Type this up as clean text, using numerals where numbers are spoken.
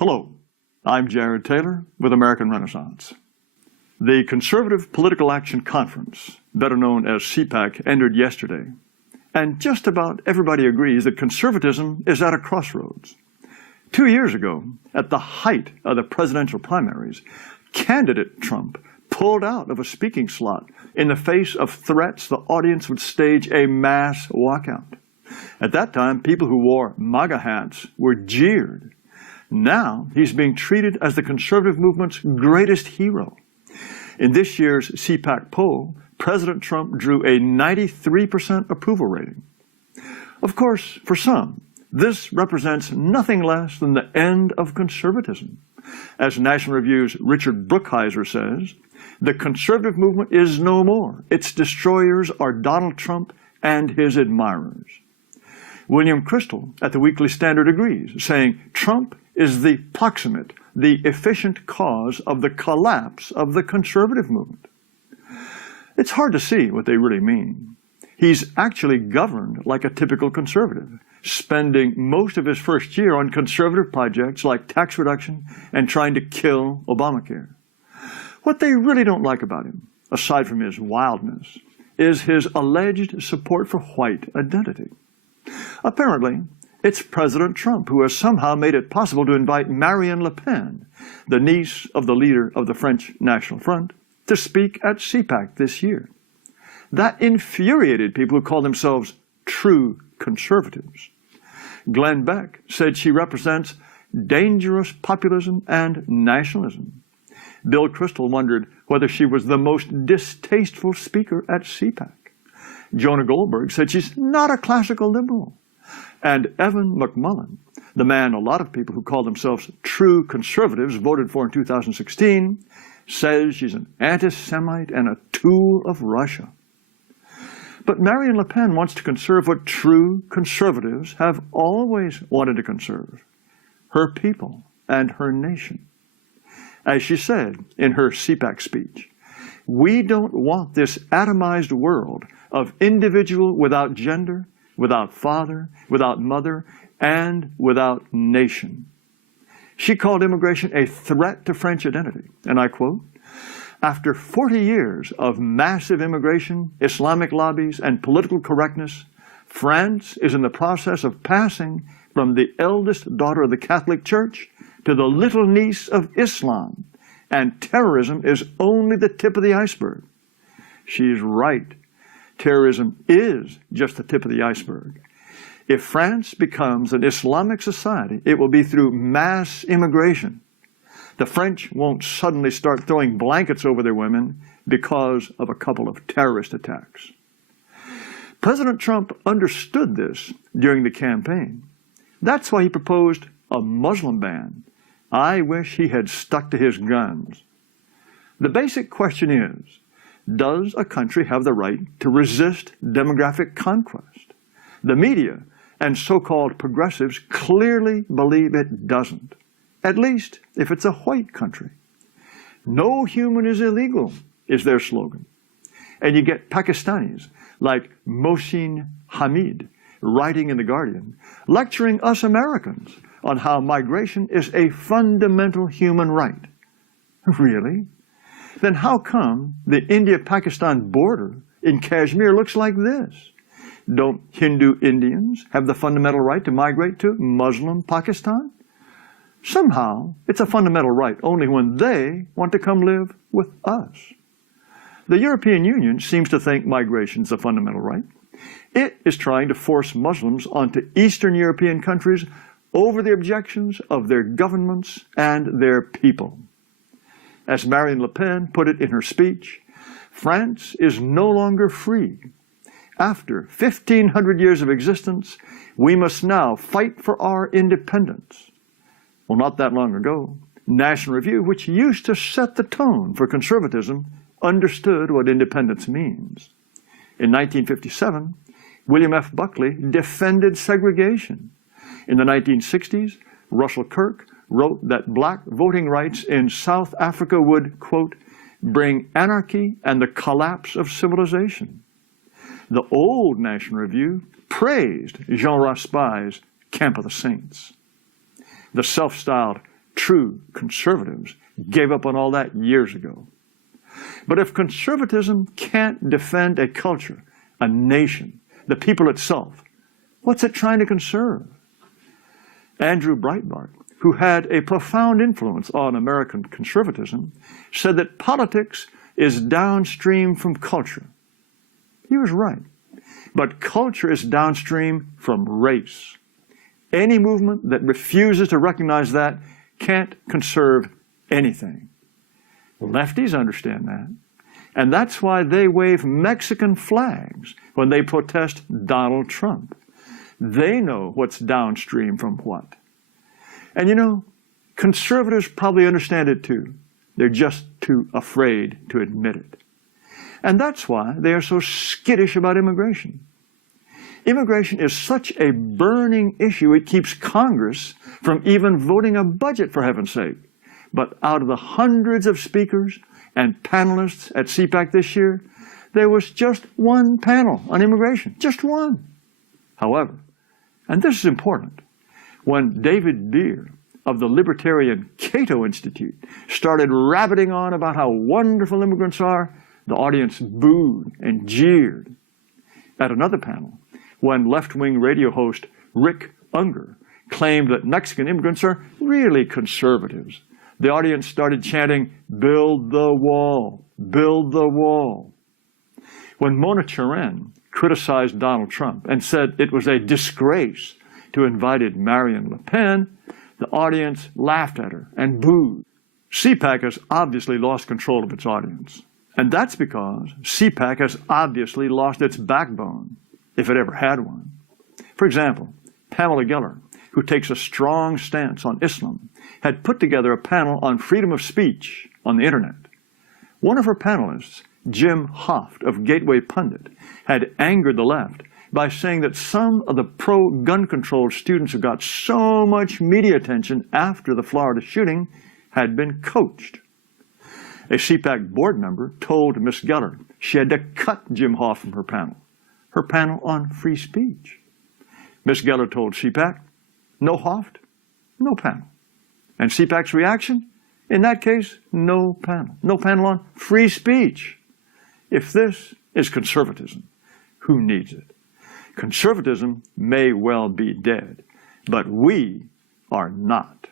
Hello, I'm Jared Taylor with American Renaissance. The Conservative Political Action Conference, better known as CPAC, ended yesterday, and just about everybody agrees that conservatism is at a crossroads. 2 years ago, at the height of the presidential primaries, candidate Trump pulled out of a speaking slot in the face of threats the audience would stage a mass walkout. At that time, people who wore MAGA hats were jeered. Now, he's being treated as the conservative movement's greatest hero. In this year's CPAC poll, President Trump drew a 93% approval rating. Of course, for some, this represents nothing less than the end of conservatism. As National Review's Richard Brookhiser says, the conservative movement is no more. Its destroyers are Donald Trump and his admirers. William Crystal at the Weekly Standard agrees, saying Trump is the proximate, the efficient cause of the collapse of the conservative movement. It's hard to see what they really mean. He's actually governed like a typical conservative, spending most of his first year on conservative projects like tax reduction and trying to kill Obamacare. What they really don't like about him, aside from his wildness, is his alleged support for white identity. Apparently, it's President Trump who has somehow made it possible to invite Marine Le Pen, the niece of the leader of the French National Front, to speak at CPAC this year. That infuriated people who call themselves true conservatives. Glenn Beck said she represents dangerous populism and nationalism. Bill Kristol wondered whether she was the most distasteful speaker at CPAC. Jonah Goldberg said she's not a classical liberal. And Evan McMullin, the man a lot of people who call themselves true conservatives voted for in 2016, says she's an anti-Semite and a tool of Russia. But Marine Le Pen wants to conserve what true conservatives have always wanted to conserve: her people and her nation. As she said in her CPAC speech, we don't want this atomized world of individual without gender, without father, without mother, and without nation. She called immigration a threat to French identity, and I quote, "After 40 years of massive immigration, Islamic lobbies, and political correctness, France is in the process of passing from the eldest daughter of the Catholic Church to the little niece of Islam, and terrorism is only the tip of the iceberg." She's right. Terrorism is just the tip of the iceberg. If France becomes an Islamic society, it will be through mass immigration. The French won't suddenly start throwing blankets over their women because of a couple of terrorist attacks. President Trump understood this during the campaign. That's why he proposed a Muslim ban. I wish he had stuck to his guns. The basic question is, does a country have the right to resist demographic conquest? The media and so-called progressives clearly believe it doesn't, at least if it's a white country. No human is illegal, is their slogan. And you get Pakistanis like Mohsin Hamid writing in The Guardian, lecturing us Americans on how migration is a fundamental human right. Really? Then how come the India-Pakistan border in Kashmir looks like this? Don't Hindu Indians have the fundamental right to migrate to Muslim Pakistan? Somehow, it's a fundamental right only when they want to come live with us. The European Union seems to think migration is a fundamental right. It is trying to force Muslims onto Eastern European countries over the objections of their governments and their people. As Marine Le Pen put it in her speech, France is no longer free. After 1,500 years of existence, we must now fight for our independence. Well, not that long ago, National Review, which used to set the tone for conservatism, understood what independence means. In 1957, William F. Buckley defended segregation. In the 1960s, Russell Kirk wrote that black voting rights in South Africa would, quote, bring anarchy and the collapse of civilization. The old National Review praised Jean Raspail's Camp of the Saints. The self-styled true conservatives gave up on all that years ago. But if conservatism can't defend a culture, a nation, the people itself, what's it trying to conserve? Andrew Breitbart, who had a profound influence on American conservatism, said that politics is downstream from culture. He was right. But culture is downstream from race. Any movement that refuses to recognize that can't conserve anything. Lefties understand that. And that's why they wave Mexican flags when they protest Donald Trump. They know what's downstream from what. And you know, conservatives probably understand it too. They're just too afraid to admit it. And that's why they are so skittish about immigration. Immigration is such a burning issue, it keeps Congress from even voting a budget, for heaven's sake. But out of the hundreds of speakers and panelists at CPAC this year, there was just one panel on immigration, just one. However, and this is important, when David Beer of the libertarian Cato Institute started rabbiting on about how wonderful immigrants are, the audience booed and jeered. At another panel, when left-wing radio host Rick Unger claimed that Mexican immigrants are really conservatives, the audience started chanting, "Build the wall, build the wall." When Mona Charen criticized Donald Trump and said it was a disgrace to invite Marine Le Pen, the audience laughed at her and booed. CPAC has obviously lost control of its audience. And that's because CPAC has obviously lost its backbone, if it ever had one. For example, Pamela Geller, who takes a strong stance on Islam, had put together a panel on freedom of speech on the internet. One of her panelists, Jim Hoft of Gateway Pundit, had angered the left by saying that some of the pro-gun control students who got so much media attention after the Florida shooting had been coached. A CPAC board member told Ms. Geller she had to cut Jim Hoft from her panel on free speech. Ms. Geller told CPAC, no Hoft, no panel. And CPAC's reaction? In that case, no panel on free speech. If this is conservatism, who needs it? Conservatism may well be dead, but we are not.